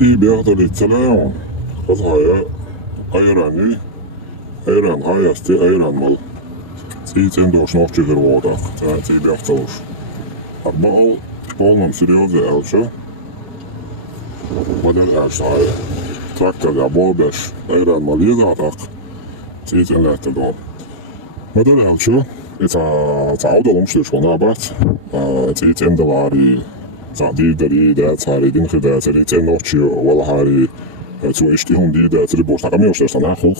i bättre lite leon. Vad har jag? Ayran hayasti ayran mal. Sen då snart över vårdag. Så i bättre år. Arbal bollen seriösa alltså. Vad det är så här. Traktar jag bolbärs ayran mal yeda tak. Sen lätt då. Vad det är alltså. It's a omstörs från abat. Sen det var i صعدي ده صاري دين خدا صاري تنوتشي ولا هاري تو اشتيهم دي ده تري بوش تاقمي وش تسنا خو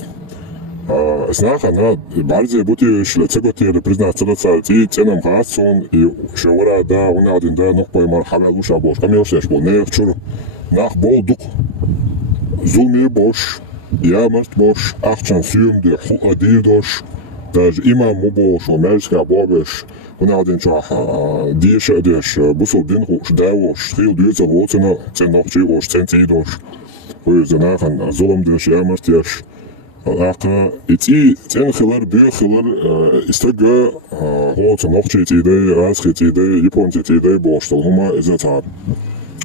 اسنا انا بعرض بوتي شلتسقوتي البريزنت صارتي تنم خاصون شورا ده وانا دين ده نقبه مرحبا وش ابوش قمي وش تشبو نيخشر ناخ بولدق زومي بوش يا مرت بوش اخشان سيوم دي حق ديدوش داج إمام مبوش ومالسكا بوبش ونعدين شاح ديش أديش بوصل دين خوش داوش خيل ديوزا غوتنا تن نوخشي غوش تن تيدوش ويزناخن ظلم ديش يامرتيش أقا إتي تن خلر بيو خلر استقى غوتنا نوخشي تيدي راسخي تيدي يبون تيدي بوشتل هما إذا تعب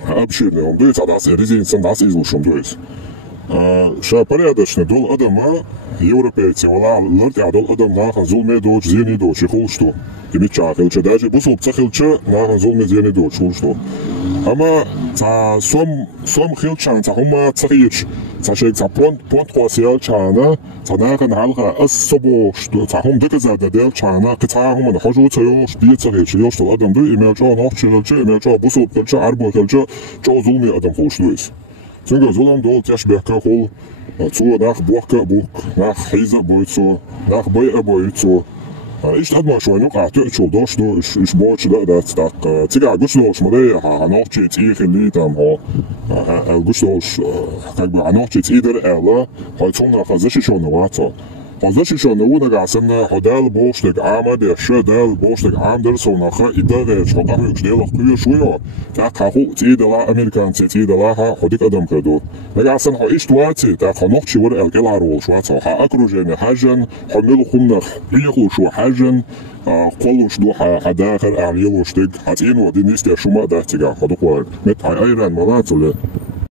أبشيرني هم دويت عداس إريزين سن داس إزلشم دويت شا порядочно дол адама европейцы вала лыртя дол адам нахан зулме доч зени доч хулшту имича хилча даже бусул цахилча нахан зулме зени доч хулшту ама за сом хилчан за хума цахич за шек за понт хосиал чана за нахан халха ас собо шту за хум декза да дел чана кца хума да хожу цаё шди цахич ёшту адам ду имеча нохчилча имеча бусул цахилча арбо хилча чо зулме адам хулштуис Zunga zolang dol tjashberka hol zu nach borka buk nach heiza boitso nach boya boitso ich had mal schon noch acht schon dos do ich boch da tak tiga guslo shmode ha noch chit ich lit am ha guslo как бы noch chit ider ela hat schon nach sich schon noch Hazır şişanı bu da aslında hodel boşluk ama bir şödel boşluk amdır sonra idare çok daha yüksek lakıyor şu ya. Ta kahu tidala Amerikan tidala ha hodik adam kado. Ve aslında iş tuatı ta kanokçi var elkelar ol şu atsa ha akrojeni hajan hamil khumna yıkul şu hajan قلوش دو حداخل أعميل وشتق حتين ودين يستير شما ده تجاه خدوق وارد مت هاي أيران ملاتله